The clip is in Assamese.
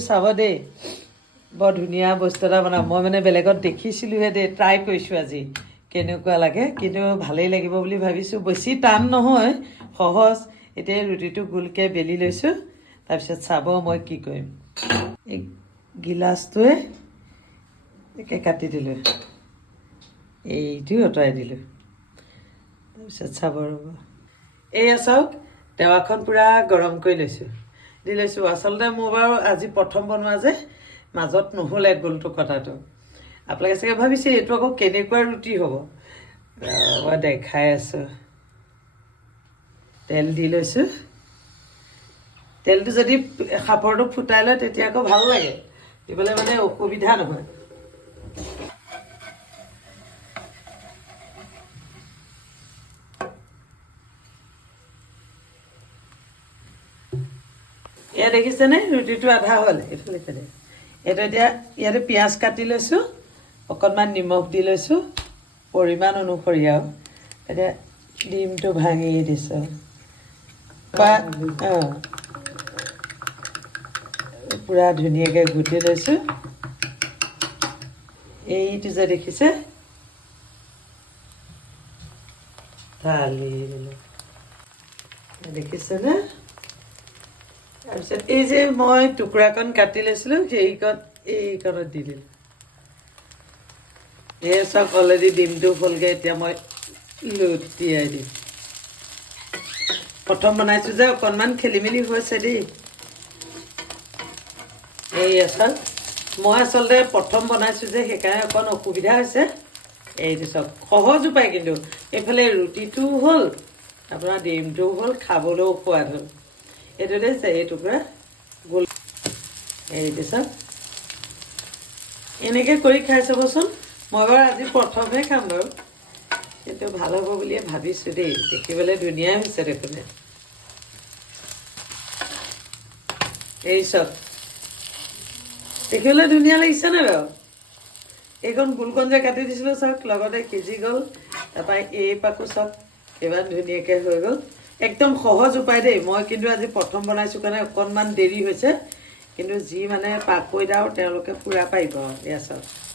চাব দেই বৰ ধুনীয়া বস্তু এটা বনাম মই মানে বেলেগত দেখিছিলোঁহে দেই ট্ৰাই কৰিছোঁ আজি কেনেকুৱা লাগে কিন্তু ভালেই লাগিব বুলি ভাবিছোঁ বেছি টান নহয় সহজ এতিয়া ৰুটিটো গোলকৈ বেলি লৈছোঁ তাৰপিছত চাব মই কি কৰিম এই গিলাচটোৱে একে কাটি দিলোঁ এইটো আঁতৰাই দিলোঁ তাৰপিছত চাব ৰ'ব এয়া চাওক টেৱাখন পূৰা গৰম কৰি লৈছোঁ দি লৈছোঁ আচলতে মোৰ বাৰু আজি প্ৰথম বনোৱা যে মাজত নহ'লে গোলটো কটাটো আপোনালোকে চাগে ভাবিছে এইটো আকৌ কেনেকুৱা ৰুটি হ'ব মই দেখাই আছোঁ তেল দি লৈছোঁ তেলটো যদি সাপৰটো ফুটাই লয় তেতিয়া আকৌ ভাল লাগে দিবলৈ মানে অসুবিধা নহয় এয়া দেখিছেনে ৰুটিটো আধা হ'ল এইফালে এইটো এতিয়া ইয়াতে পিঁয়াজ কাটি লৈছোঁ অকণমান নিমখ দি লৈছোঁ পৰিমাণ অনুসৰি আৰু এতিয়া ডিমটো ভাঙি দিছোঁ পূৰা ধুনীয়াকৈ ঘুটি লৈছোঁ এইটো যে দেখিছে ঢালি দিলোঁ দেখিছেনে তাৰপিছত এই যে মই টুকুৰাকণ কাটি লৈছিলোঁ এইকণত দি দিলোঁ এই চাওক অলৰেডি ডিমটো হ'লগৈ এতিয়া মই লুটিয়াই দিম প্ৰথম বনাইছোঁ যে অকণমান খেলি মেলি হৈছে দেই এই চাওক মই আচলতে প্ৰথম বনাইছোঁ যে সেইকাৰণে অকণ অসুবিধা হৈছে এইটো চাওক সহজ উপায় কিন্তু এইফালে ৰুটিটোও হ'ল আপোনাৰ ডিমটোও হ'ল খাবলৈও সোৱাদ হ'ল এইটো দেখিছে এই টুকুৰা গোল এইটো চাওক এনেকৈ কৰি খাই চাবচোন মই বাৰু আজি প্ৰথমে খাম বাৰু কিন্তু ভাল হ'ব বুলিয়ে ভাবিছোঁ দেই দেখিবলৈ ধুনীয়া হৈছে দেখোন এই চাওক দেখিবলৈ ধুনীয়া লাগিছেনে বাৰু এইখন গোলকণ যে কাটি দিছিলোঁ চাওক লগতে সিজি গ'ল তাৰপৰা এই পাকো চাওক ইমান ধুনীয়াকৈ হৈ গ'ল একদম সহজ উপায় দেই মই কিন্তু আজি প্ৰথম বনাইছোঁ কাৰণে অকণমান দেৰি হৈছে কিন্তু যি মানে পাকৈত আৰু তেওঁলোকে পূৰা পাৰিব এয়া চাওক